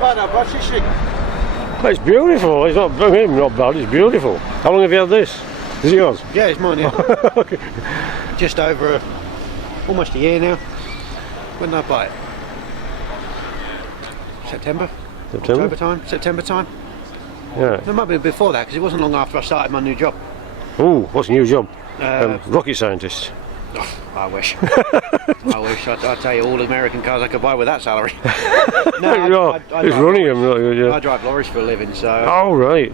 bad, not bad, is she? It's beautiful. It's not, I mean, not bad. It's beautiful. How long have you had this? Is it yours? Yeah, it's mine, yeah. Okay. Just over almost a year now. When did I buy it? September? October time? September time? Yeah. It might be before that, because it wasn't long after I started my new job. Ooh, what's your new job? Rocket scientist. Oh, I wish. I wish. I'd tell you all the American cars I could buy with that salary. No, I He's running them. Yeah. I drive lorries for a living, so. Oh, right.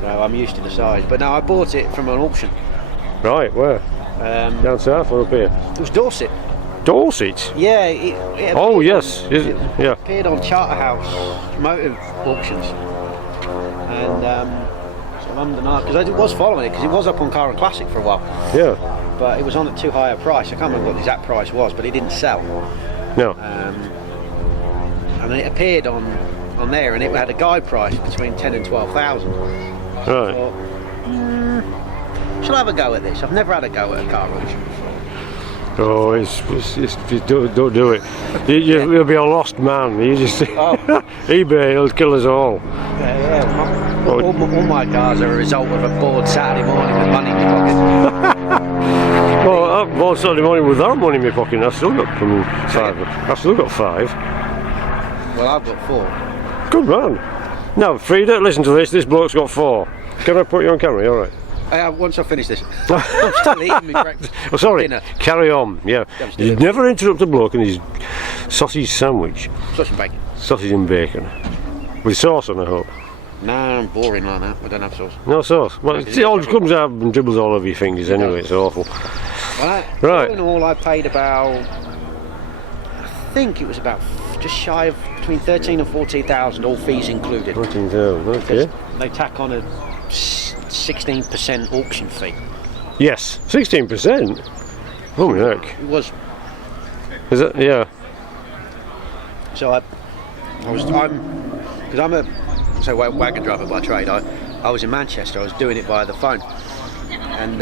So I'm used to the size. But no, I bought it from an auction. Right, where? Down south or up here? It was Dorset. Dorset? Yeah. It Oh, yes. Is it? Yeah. Appeared on Charterhouse Motor Auctions. And so London, because I was following it, because it was up on Car and Classic for a while. Yeah. But it was on at too high a price. I can't remember what the exact price was, but it didn't sell. No. And then it appeared on there, and it had a guide price between 10 and 12,000. Right. I thought, shall I have a go at this? I've never had a go at a car auction before. Oh, don't do it. You'll be a lost man. You just eBay will kill us all. Yeah. All my cars are a result of a bored Saturday morning with money in my pocket. Well, I bought Saturday morning with that money in my pocket. I still got five. I've still got 5. Well, I've got 4. Good man. Now, Frida, listen to this. This bloke's got 4. Can I put you on camera? All right. Once I finish this, I'm still eating my breakfast. Oh, sorry. Dinner. Carry on. Yeah. You never interrupt a bloke in his sausage sandwich. Sausage and bacon. Sausage and bacon. With sauce on, I hope. No, I'm boring like that. I don't have sauce. No sauce. Well, it all just comes out and dribbles all over your fingers anyway. It's awful. Right. All in all, I paid about, I think it was about just shy of between 13 and 14,000, all fees included. 14,000. Okay. They tack on a 16% auction fee. Yes, 16%. Oh my heck. It was. Is it? Yeah. So I'm a wagon driver by trade. I was in Manchester. I was doing it via the phone, and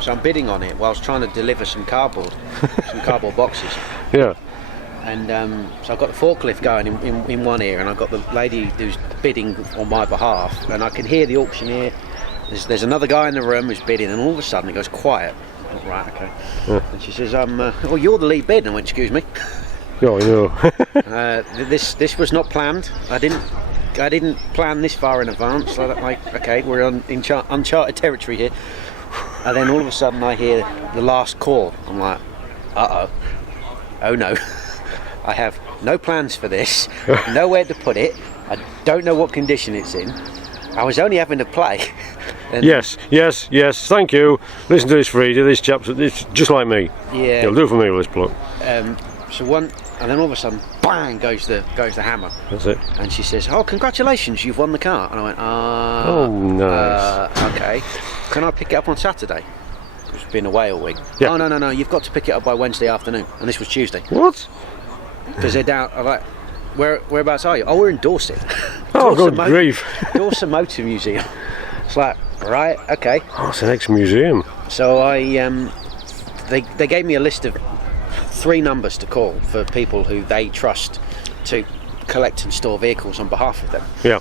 so I'm bidding on it whilst trying to deliver some cardboard boxes. Yeah. And so I've got the forklift going in one ear, and I've got the lady who's bidding on my behalf, and I can hear the auctioneer. There's another guy in the room who's bidding, and all of a sudden it goes quiet. I thought, right, okay. Yeah. And she says, "Oh, you're the lead bid." And I went, "Excuse me." Oh, no. This was not planned. I didn't plan this far in advance. Okay, we're on uncharted territory here. And then all of a sudden I hear the last call. I'm like, oh no. I have no plans for this, nowhere to put it. I don't know what condition it's in. I was only having to play. Yes, thank you. Listen to this, Frida. This chap's just like me. Yeah. He'll do for me with this bloke. And then all of a sudden, bang, goes the hammer. That's it. And she says, "Oh, congratulations, you've won the car." And I went, oh, nice. Okay. Can I pick it up on Saturday? It's been away all week. Yeah. Oh, no, you've got to pick it up by Wednesday afternoon. And this was Tuesday. What? Because they're down. I'm like, whereabouts are you? Oh, we're in Dorset. Oh, good grief. Dorset Motor Museum. It's like, right, okay. Oh, it's an ex-museum. So they gave me a list of 3 numbers to call for people who they trust to collect and store vehicles on behalf of them. Yeah.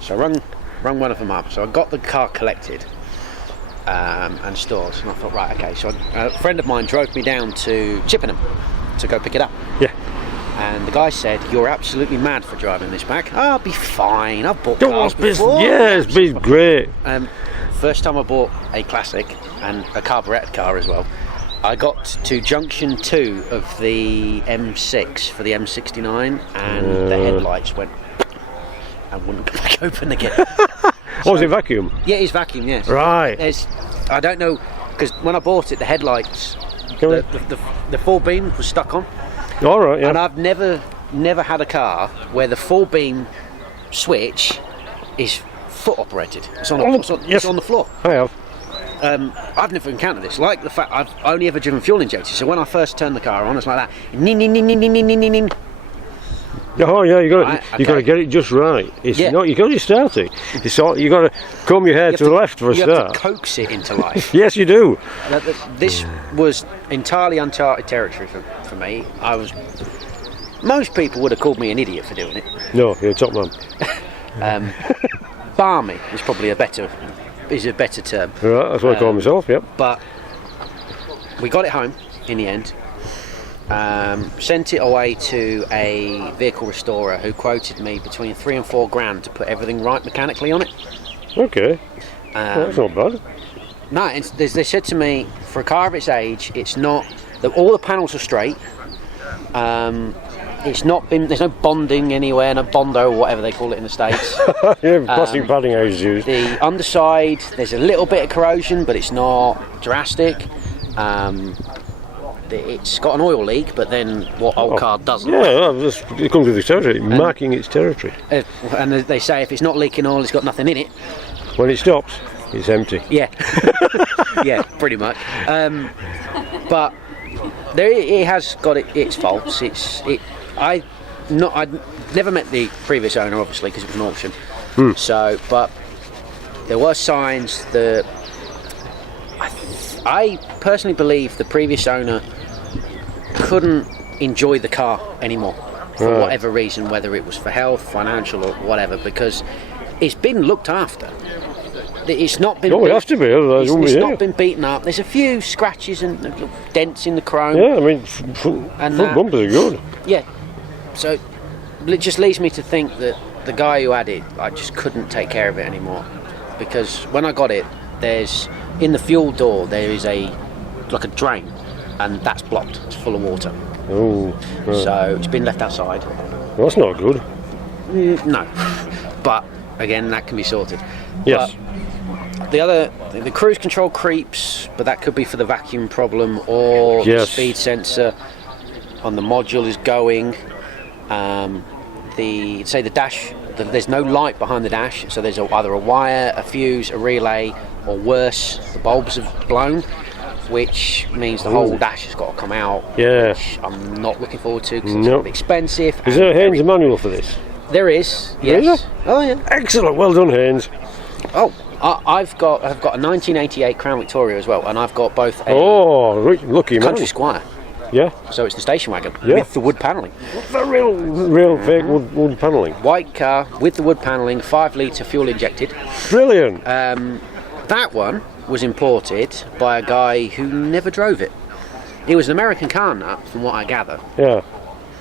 So I rung one of them up. So I got the car collected and stored. And I thought, right, okay. So a friend of mine drove me down to Chippenham to go pick it up. Yeah. And the guy said, "You're absolutely mad for driving this back." "I'll be fine. I've bought cars before." Yeah, it's been great. First time I bought a classic and a carburetted car as well. I got to junction 2 of the M6 for the M69, and the headlights went and wouldn't go back open again. Oh, is it vacuum? Yeah, it's vacuum. Yes. Right. I don't know, because when I bought it, the headlights, the full beam was stuck on. All right, yeah. And I've never had a car where the full beam switch is foot operated. It's on the floor. I have. I've never encountered this. Like the fact I've only ever driven fuel injected. So when I first turned the car on, it's like that. Oh yeah, you got to get it just right. It's not. You got to start it. You got to comb your hair to the left for a start. You have to coax it into life. Yes, you do. This was entirely uncharted territory for me. Most people would have called me an idiot for doing it. No, you're a top man. Balmy is probably a better term. Right, that's what I call myself, yep. But we got it home in the end. Sent it away to a vehicle restorer who quoted me between $3,000 and $4,000 to put everything right mechanically on it. Okay. Well, that's not bad. No, they said to me, for a car of its age, it's not. All the panels are straight. It's not been. There's no bonding anywhere, no bondo or whatever they call it in the States. Yeah, plastic padding I used. The underside, there's a little bit of corrosion, but it's not drastic. It's got an oil leak, but then what old car doesn't? Yeah, it comes with the territory, marking its territory. And they say if it's not leaking oil, it's got nothing in it. When it stops, it's empty. Yeah, yeah, pretty much. But it has got its faults. I'd never met the previous owner, obviously, because it was an auction. So, but there were signs that I personally believe the previous owner couldn't enjoy the car anymore for whatever reason, whether it was for health, financial, or whatever, because it's been looked after. It's not been. Oh, it has to be. It's not been beaten up. There's a few scratches and dents in the chrome. Yeah, I mean, front bumpers are good. Yeah. So it just leads me to think that the guy who had it, I just couldn't take care of it anymore, because when I got it, in the fuel door there is like a drain, and that's blocked. It's full of water. Oh. Right. So it's been left outside. Well, that's not good. No, but again, that can be sorted. Yes. But the cruise control creeps, but that could be for the vacuum problem, or the speed sensor on the module is going. The dash, there's no light behind the dash, so there's either a wire, a fuse, a relay, or worse, the bulbs have blown, which means the whole dash has got to come out. Yeah. Which I'm not looking forward to, because it's going to be expensive. Is there a Haynes manual for this? There is. Yes. Really? Oh yeah. Excellent. Well done, Haynes. Oh, I've got a 1988 Crown Victoria as well, and I've got both a lucky man. Country Squire. Yeah. So it's the station wagon with the wood panelling. The real fake wood panelling. White car with the wood panelling, 5 litre fuel injected. Brilliant. That one was imported by a guy who never drove it. He was an American car nut, from what I gather. Yeah.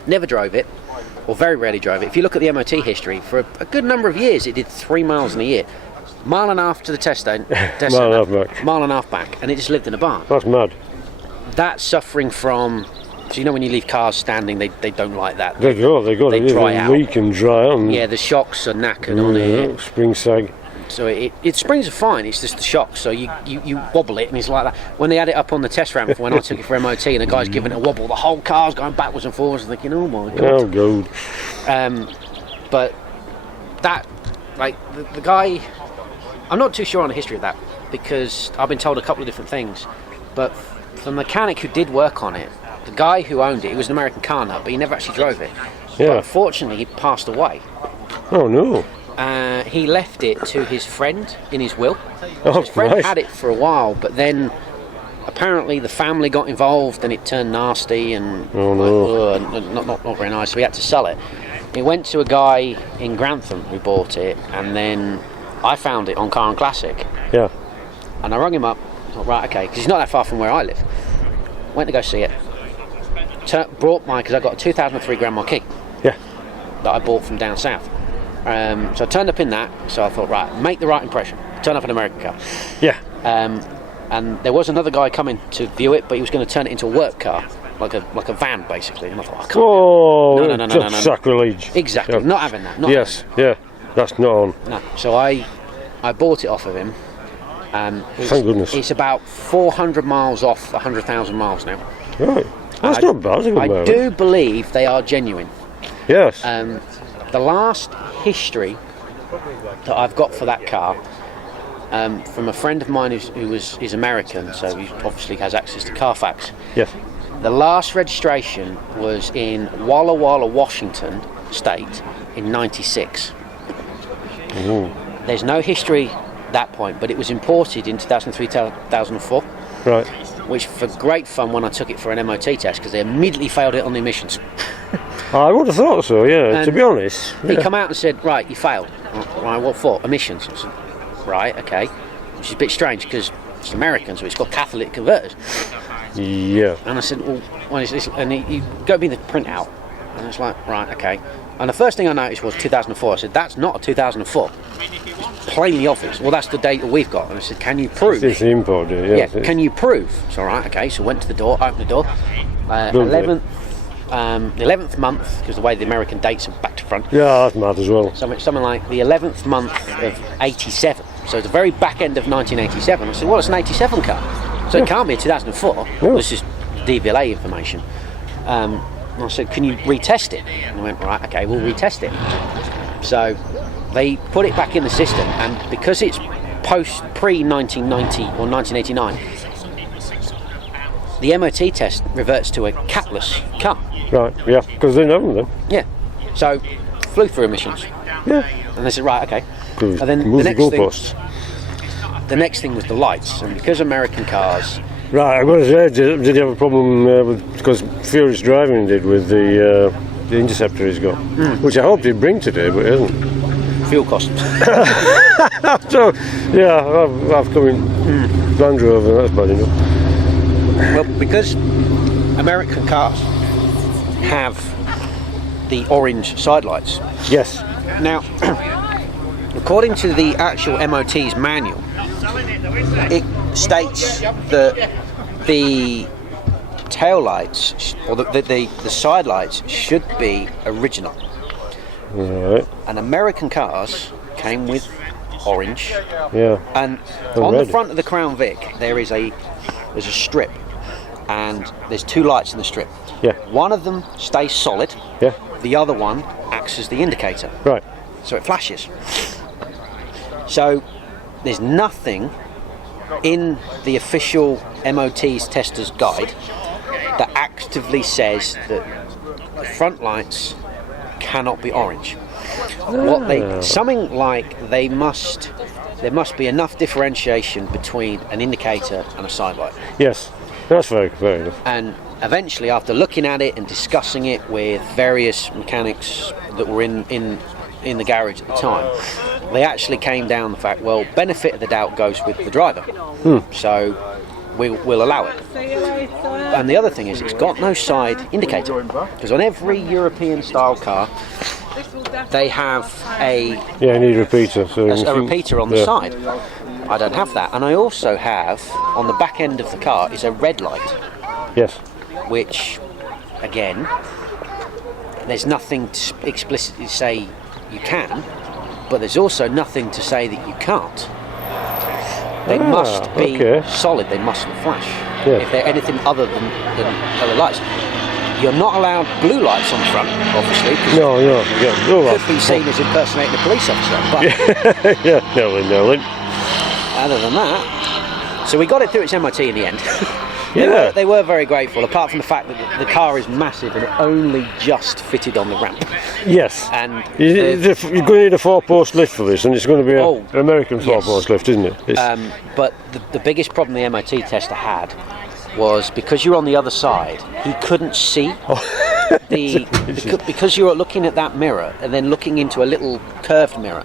Never drove it, or very rarely drove it. If you look at the MOT history, for a good number of years, it did 3 miles in a year. Mile and a half to the test centre, mile and a half back, and it just lived in a barn. That's mad. That's suffering from, so you know when you leave cars standing, they don't like that. They dry out. Leak and dry on. Yeah, the shocks are knackered on it. Spring sag. So it springs are fine, it's just the shocks, so you wobble it and it's like that. When they had it up on the test ramp when I took it for MOT and the guy's giving it a wobble, the whole car's going backwards and forwards, and thinking, oh my god. Oh god. But that, like, the guy, I'm not too sure on the history of that, because I've been told a couple of different things, but the mechanic who did work on it, the guy who owned it, he was an American car nut, but he never actually drove it. Yeah. But unfortunately, he passed away. Oh no. He left it to his friend in his will. Oh, his friend nice. had it for a while, but then apparently the family got involved and it turned nasty and not very nice, so he had to sell it. He went to a guy in Grantham who bought it, and then I found it on Car and Classic. Yeah. And I rang him up. I thought, right, okay, because he's not that far from where I live. Went to go see it. Brought mine, because I got a 2003 Grand Marquis. Yeah. That I bought from down south. So I turned up in that. So I thought, right, make the right impression. Turn up an American car. Yeah. And there was another guy coming to view it, but he was going to turn it into a work car, like a van, basically. And I thought, I can't. Oh, no. Sacrilege. Exactly. Yeah. Not having that. Yeah. That's not on. No. So I bought it off of him. Thank goodness. It's about 400 miles off 100,000 miles now. Right. That's not bad. I do believe they are genuine. Yes. The last history that I've got for that car, from a friend of mine who is American, so he obviously has access to Carfax. Yes. The last registration was in Walla Walla, Washington State in '96. There's no history at that point, but it was imported in 2003, 2004. Right. Which for great fun when I took it for an MOT test, because they immediately failed it on the emissions. I would have thought so, yeah, And to be honest. He Yeah. come out and said, right, you failed. Right, what for? Emissions. I said, right, okay. Which is a bit strange because it's American, so it's got catalytic converters. Yeah. And I said, well, what is this? And he got me the printout. And it's like, right, okay. And the first thing I noticed was 2004. I said, that's not a 2004. It's plainly obvious. Well, that's the data we've got. And I said, can you prove? It's the import, Yeah, can you prove? It's all right, okay. So went to the door, opened the door. 11th month, because the way the American dates are back to front. Yeah, that's mad as well. Something like the 11th month of 87. So the very back end of 1987. I said, well, it's an 87 car. So it can't be a 2004. Yeah. This is DVLA information. And I said, can you retest it? And I went, right, okay, we'll retest it. So they put it back in the system, and because it's pre-1990 or 1989, the MOT test reverts to a catless car. Right, yeah, because they know them. Yeah. So flew through emissions. Yeah. And they said, right, okay. Good. And then Move the goalposts. next thing was the lights, and because American cars. Right, I've got to say, did you have a problem because Furious Driving did with the Interceptor he's got, which I hoped he'd bring today, but he hasn't. Fuel costs. So, yeah, I've come in Land Rover, that's bad enough. Well, because American cars have the orange side lights. Yes. Now, according to the actual MOT's manual, it states that the tail lights or the side lights should be original. Right. And American cars came with orange. Yeah. And Oh, on red. the front of the Crown Vic, there's a strip, and there's two lights in the strip. Yeah. One of them stays solid. Yeah. The other one acts as the indicator, Right. so it flashes. So there's nothing in the official MOT's tester's guide that actively says that the front lights cannot be orange. What something like there must be enough differentiation between an indicator and a side light. Yes. That's very enough. And eventually, after looking at it and discussing it with various mechanics that were in the garage at the time, they actually came down the fact, well, benefit of the doubt goes with the driver. So we'll allow it. And the other thing is, it's got no side indicator, because on every European style car they have a Yeah, you need a repeater. So a repeater on the side. I don't have that. And I also have, on the back end of the car, is a red light, Yes. which, again, there's nothing to explicitly say you can, but there's also nothing to say that you can't. They must be solid, they mustn't flash. Yeah. If they're anything other than other lights. You're not allowed blue lights on the front, obviously, because No. Yeah. could be seen as impersonating a police officer. But Yeah. No. other than that, so we got it through its MOT in the end. Yeah. They were very grateful, apart from the fact that the car is massive and it only just fitted on the ramp. Yes. And You're going to need a 4-post lift for this, and it's going to be an American 4-post yes. lift, isn't it? But the biggest problem the MOT tester had was, because you're on the other side, he couldn't see because you were looking at that mirror and then looking into a little curved mirror.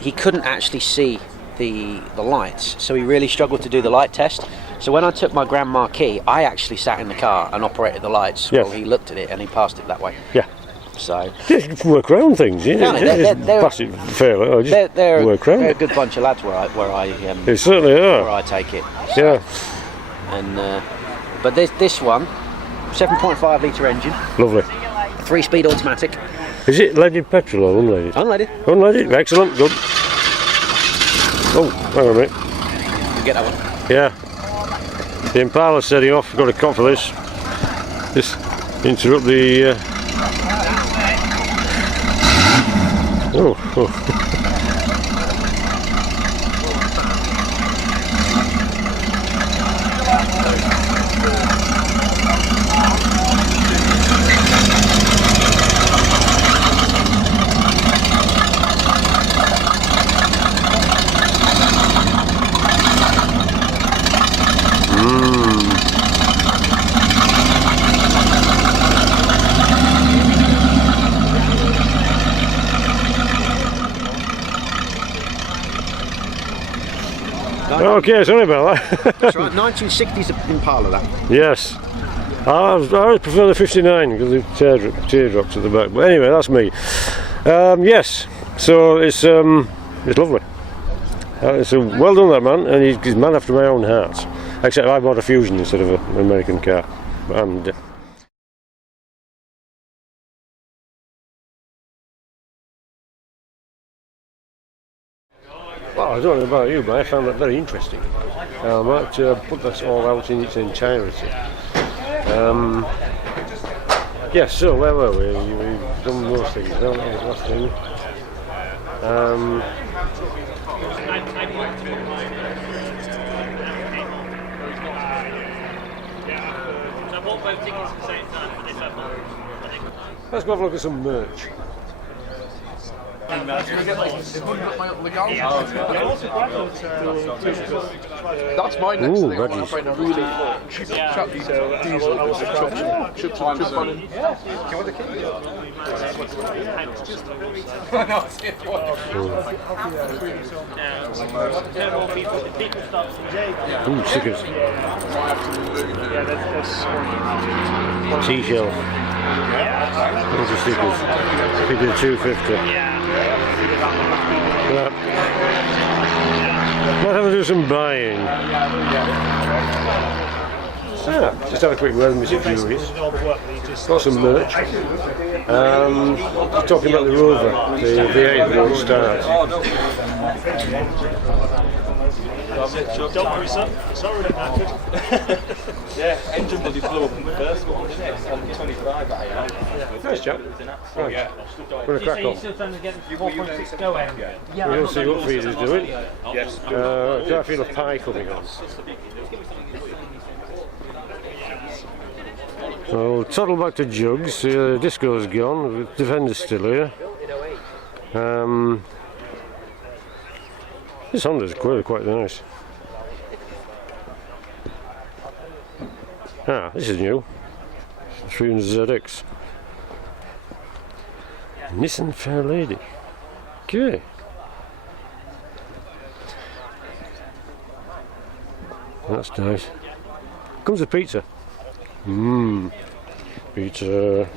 He couldn't actually see the lights, so he really struggled to do the light test. So when I took my Grand Marquis, I actually sat in the car and operated the lights while he looked at it, and he passed it that way. Yeah. So you can work around things, yeah. they're Pass it fairly, or just they're work around a it. good bunch of lads where I They certainly where are. I take it. Yeah. And but this one, 7.5 litre engine, Lovely. 3-speed automatic, Is it leaded petrol or unleaded? unleaded. Unleaded, excellent, good. Oh, hang on a minute. You get that one. Yeah. The Impala's setting off, got a cop for this. Just interrupt the... Oh. Okay, sorry about that. That's right, 1960s Impala that. Yes. I always prefer the 59 because the teardrops at the back. But anyway, that's me. Yes, so it's lovely. So well done, that man, and he's a man after my own heart. Except I bought a Fusion instead of an American car. And well, I don't know about you, but I found that very interesting. I might put this all out in its entirety. Yes, so where were we? We've done those things, haven't we? The last thing. Let's go have a look at some merch. That's mine next Ooh, thing. I want to find a really cheap chap diesel with the chips on it. Do you want the key? Ooh, stickers. Seashell. Lots of stickers. Figure 250. Yeah. Might have to do some buying. Just have a quick word with Mr. Furious. Got some merch. Talking about the Rover, the V8 won't start. Don't worry, son. It's already knackered. Yeah, engine bloody blew up in the first one, didn't it? On the 25 Nice chap. Right. Yeah. We're going to crack on. Still trying to get the 4.6 going. We're going to see what Frieda's doing. Yes. I feel a pie coming on. So we'll toddle back to Jugs. The disco's gone, the Defender's still here. This Honda's quite nice. This is new. 300ZX. Nissan Fair Lady. Okay. That's nice. Comes with pizza. Pizza.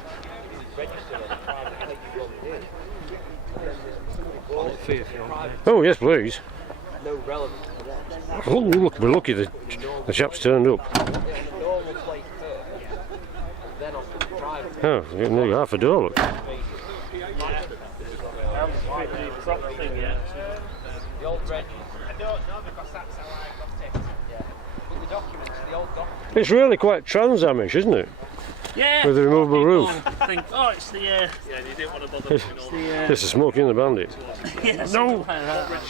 Oh yes, please. Oh, look, we're lucky the chap's turned up. Oh, nearly half a door, look. It's really quite Trans-Amish, isn't it? Yeah. With the removable roof. Think, oh, it's the. Yeah, they didn't want to bother with all the. This is Smoking the Bandit. No.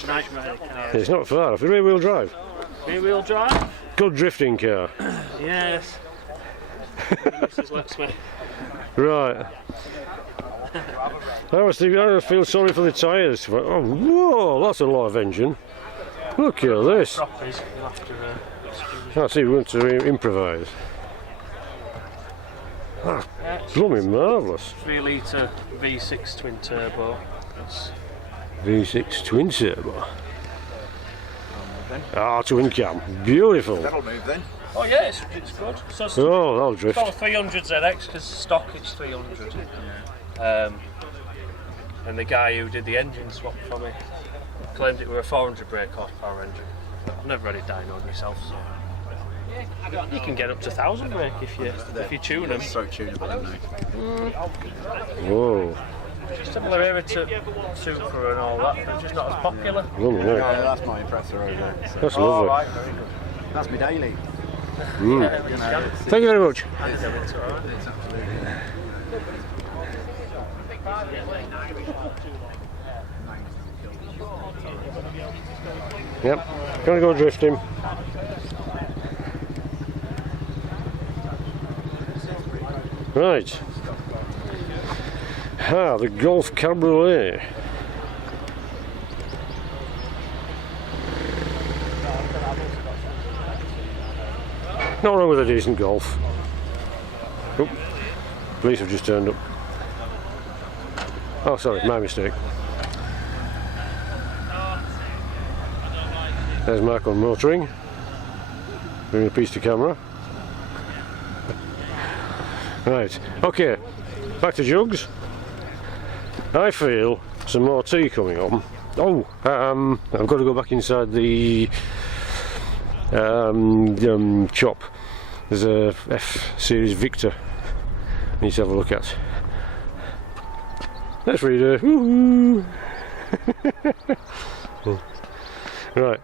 Nightmare. It's not far off. Rear wheel drive. Rear wheel drive. Good drifting car. Yes. Mrs. lets me. Right. I feel sorry for the tyres. Oh, whoa, that's a lot of engine. Look at this. I see, we want to improvise. Blooming marvellous. 3 litre V6 twin turbo. V6 twin turbo. Twin cam. Beautiful. That'll move then. Oh yeah, it's good. So it's That'll drift. got a 300 ZX because stock it's 300. And the guy who did the engine swap for me claimed it were a 400 brake horsepower engine. I've never had it dynoed myself, so you can get up to 1,000 brake if you tune them. So tunable, isn't it? Whoa. Similar era to Supra and all that, but just not as popular. Lovely, no. Yeah, that's my impressor over there. So. That's lovely. That's my daily. Thank you very much. Yep, gonna go drifting. Right. The Golf Cabriolet. Not wrong with a decent Golf. Oh, police have just turned up. Oh, sorry, my mistake. There's Mark on motoring, bring a piece to camera. Right, okay, back to jugs. I feel some more tea coming on. Oh, I've got to go back inside the shop. There's a F Series Victor I need to have a look at. Let's read it. Woo-hoo. Right,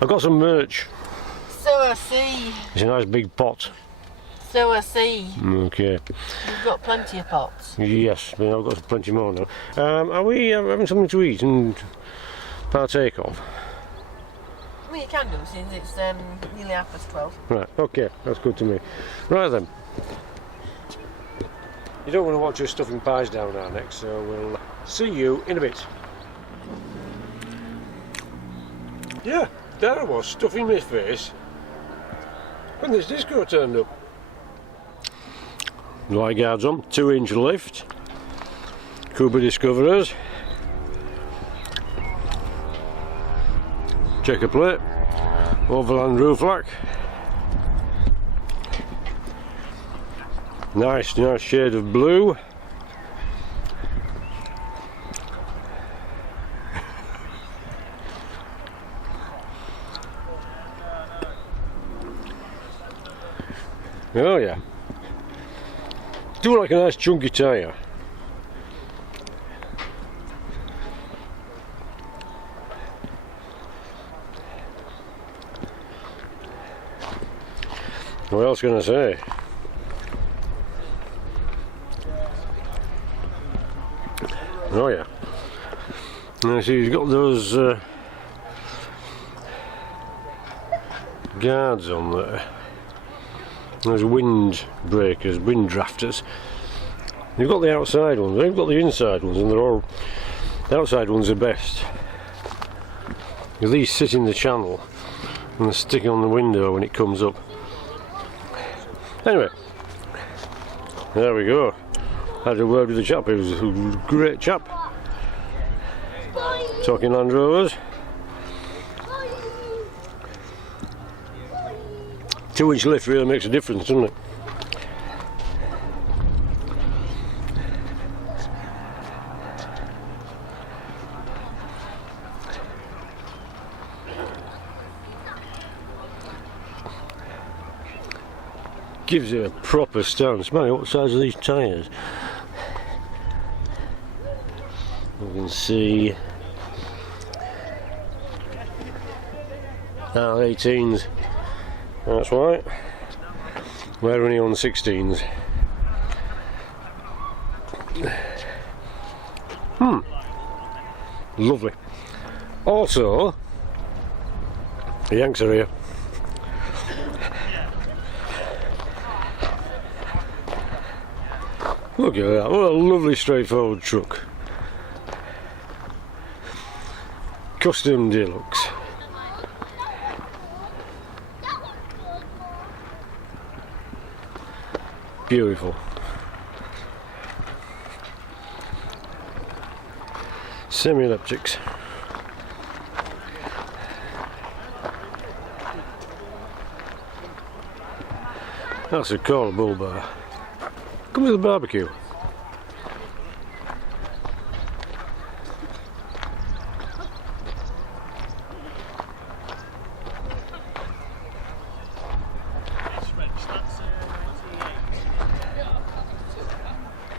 I've got some merch. So I see. It's a nice big pot. So I see. Okay. You've got plenty of pots. Yes, I mean, I've got plenty more now. Are we having something to eat and partake of? Well, you can do since it's nearly 12:30. Right, okay, that's good to me. Right then. You don't want to watch us stuffing pies down our necks, so we'll see you in a bit. Yeah, there I was, stuffing my face when this disco turned up. Light guards on, 2-inch lift, Cuba Discoverers, checker plate, overland roof rack, nice shade of blue. Oh yeah. Do like a nice chunky tyre. What else can I say? Oh yeah. Now see, he's got those guards on there. Those wind breakers, wind drafters. You've got the outside ones, they've got the inside ones, and they're all. The outside ones are best. Because these sit in the channel and they stick on the window when it comes up. Anyway, there we go. I had a word with the chap, he was a great chap. Talking Land Rovers. 2-inch lift really makes a difference, doesn't it? Gives it a proper stance. Man, what size are these tyres? You can see 18s. That's right. We're only on 16s. Lovely. Also, the Yanks are here. Look at that, what a lovely straightforward truck. Custom Deluxe. Beautiful. Semi-elliptics. That's a cool bull bar. Come with the barbecue.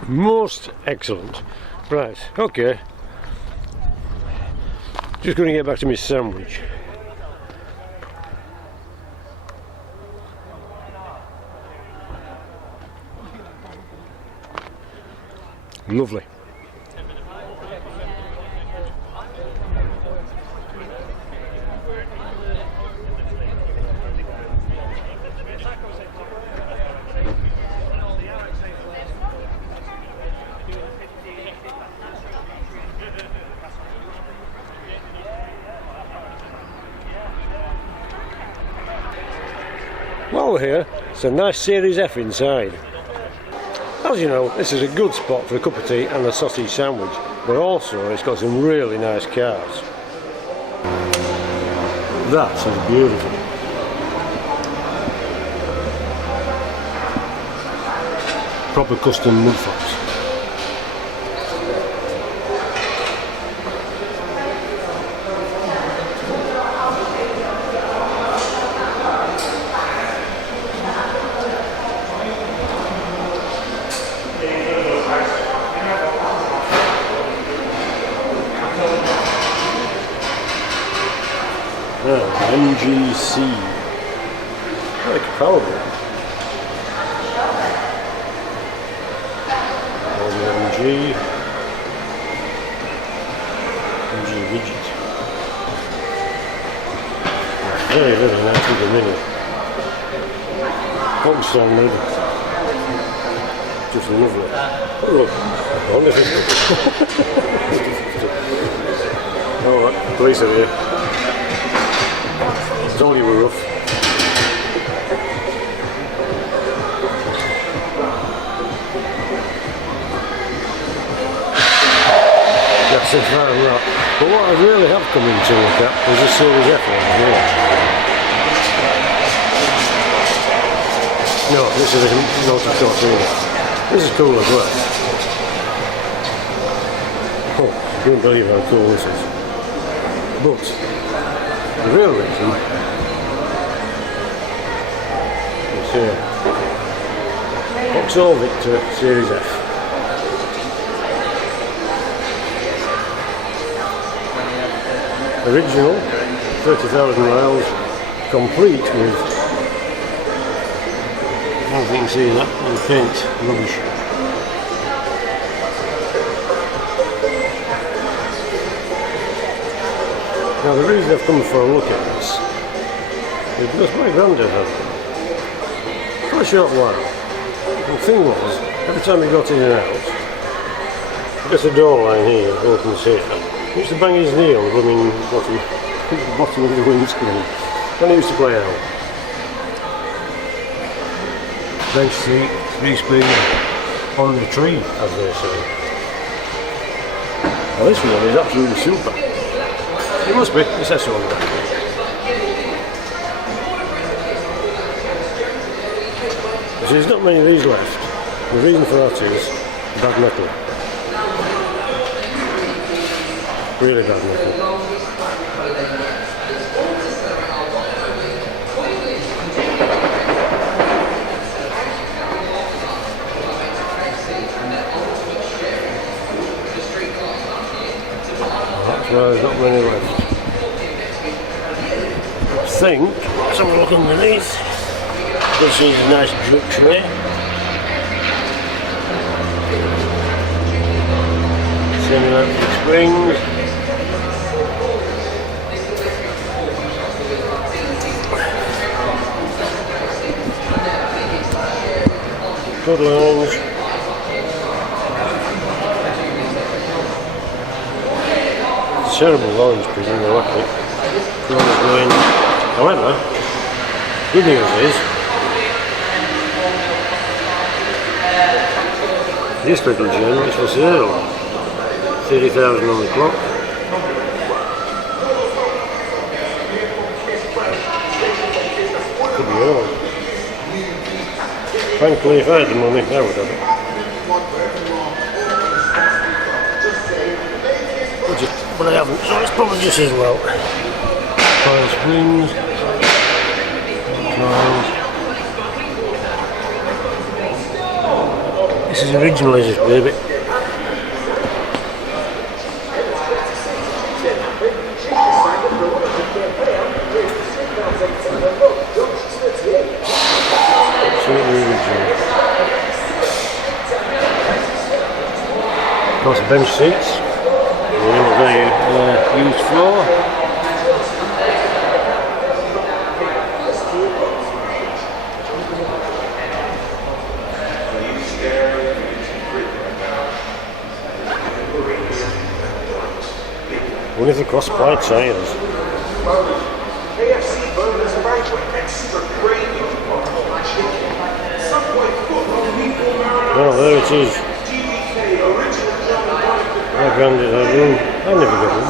Most excellent. Right, okay. Just going to get back to my sandwich. Lovely. While we're here, it's a nice Series F inside. As you know, this is a good spot for a cup of tea and a sausage sandwich, but also it's got some really nice cars. That is beautiful. Proper custom mud flaps. MGC. Like a power boat. MG widget. Very, very nice with the mini. Box on lid. Just lovely. Oh look, only 50. Alright, police are here. Told you we're rough. That's it, far right. But what I really have come in to look at is the Series F one here. No, this is a Motorist here. This is cool as well. Oh, you wouldn't believe how cool this is. But the real reason is here. Vauxhall Victor Series F. Original, 30,000 miles, complete with, I don't know if you can see that, and the paint, rubbish. Now the reason I've come for a look at this is because my granddad had one for a short while. And the thing was, every time he got in and out, because the door line here opens here, he used to bang his knee on the blooming bottom of the windscreen, and he used to play out. Bench seat, 3-speed, on the tree, as they say. Now this one is absolutely super. It must be, it says so on the back. So there's not many of these left. The reason for that is bad metal. Really bad metal. That's why there's not many left. I think, let's have a look underneath. This is a nice drip tray. Semi-electric springs. Good lines. Terrible lines presumably electric. Going. However, good news is this little gem is for sale. 30,000 on the clock. Could be all. Frankly, if I had the money, I would have it. But I haven't, so it's probably just as well. Coil springs. Coils. This is original, is this baby? Absolutely original. Of course, bench seats. Very used floor. One of the cross-ply tyres. Oh, there it is. My granddad had one. I never got one.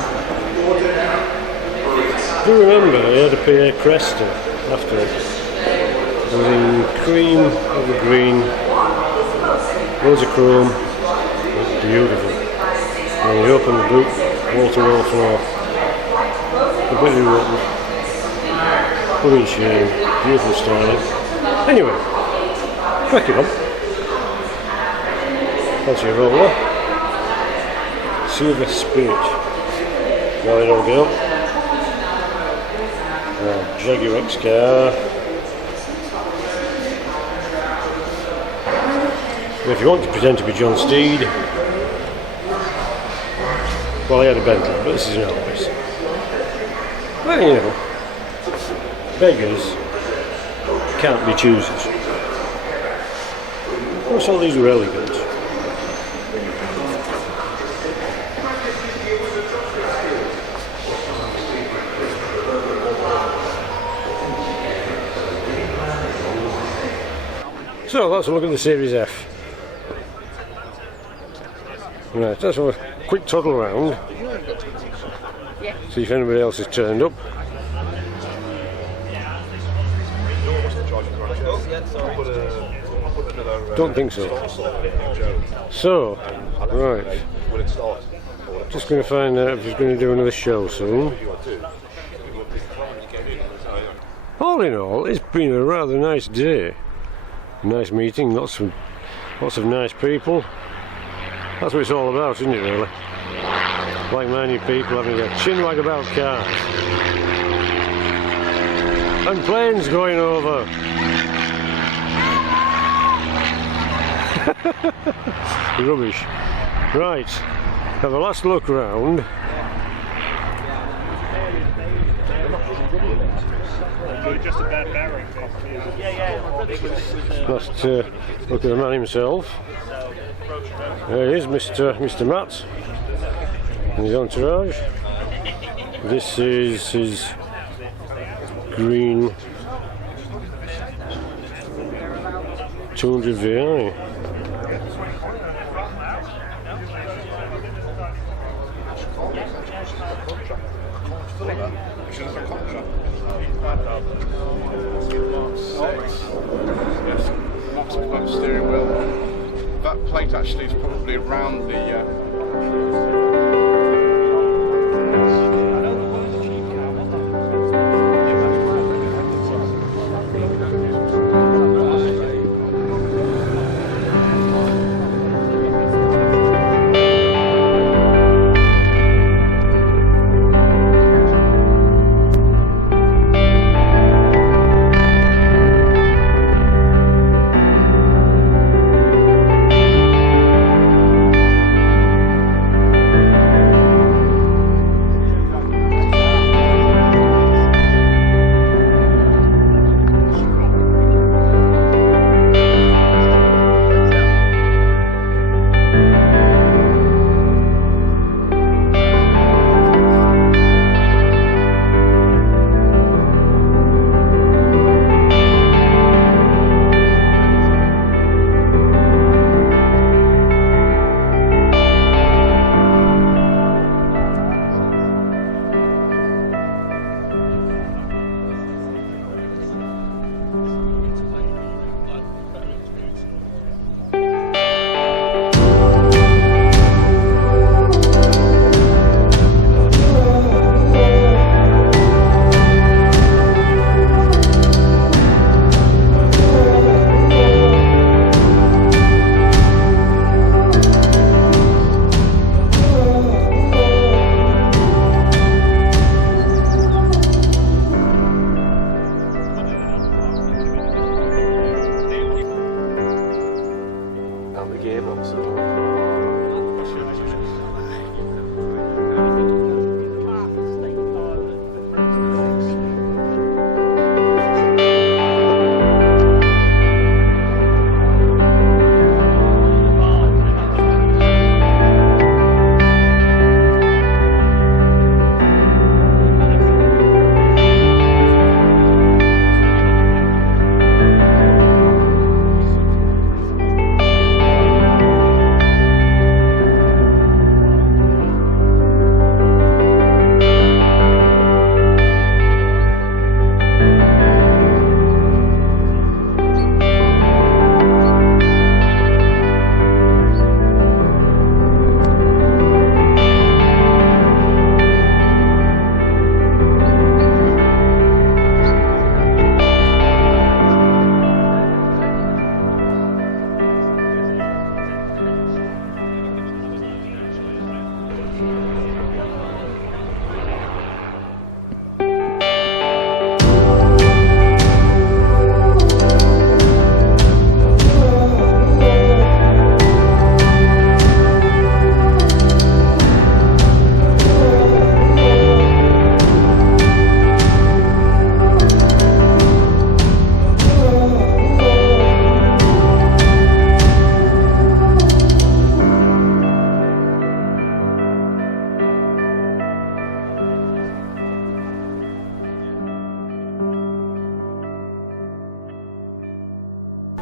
do remember I had a PA Cresta after it. It was in cream of the green, loads of chrome, it's beautiful. And you open the boot, wall to wall floor, completely rotten, put in shame, beautiful styling. Anyway, crack it on. Fancy a roller. Silver Spirit. Going all go. Jaguar X car. If you want to pretend to be John Steed, well, he had a Bentley, but this is an Elvis. Well, you know, beggars can't be choosers. What's all these were elegant? So let's have a look at the Series F. Right, let's have a quick toddle around. See if anybody else has turned up. Don't think so. So, right. Just going to find out if he's going to do another show soon. All in all, it's been a rather nice day. Nice meeting, lots of nice people. That's what it's all about, isn't it, really? Like-minded people having a chin-wag about cars. And planes going over. Rubbish. Right, have a last look round. Last look at the man himself. There he is, Mr. Matt and his entourage. This is his green 200 VI. Steering wheel. That plate actually is probably around the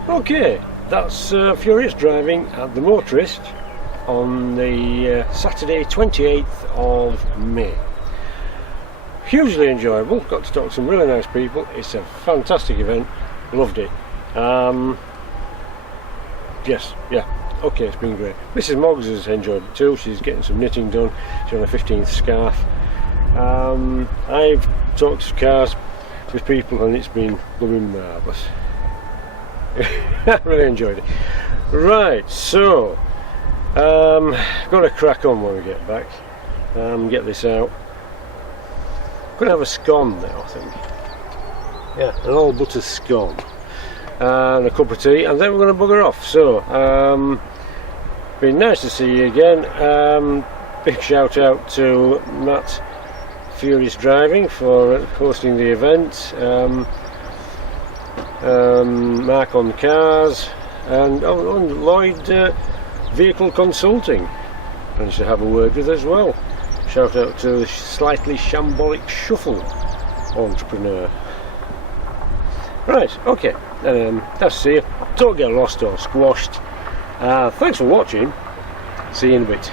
Okay, that's Furious Driving at the Motorist on the Saturday 28th of May. Hugely enjoyable, got to talk to some really nice people. It's a fantastic event, loved it. Yes, yeah, okay, it's been great. Mrs. Moggs has enjoyed it too. She's getting some knitting done. She's on her 15th scarf. I've talked to cars with people and it's been blooming marvellous. I really enjoyed it. Right, so gonna crack on when we get back. Get this out. Gonna have a scone now, I think. Yeah, an all butter scone and a cup of tea, and then we're going to bugger off. So, been nice to see you again. Big shout out to Matt Furious Driving for hosting the event. Mark on Cars, and Lloyd Vehicle Consulting. Managed to have a word with as well. Shout out to the slightly shambolic shuffle entrepreneur. Right, okay. That's it. Don't get lost or squashed. Thanks for watching. See you in a bit.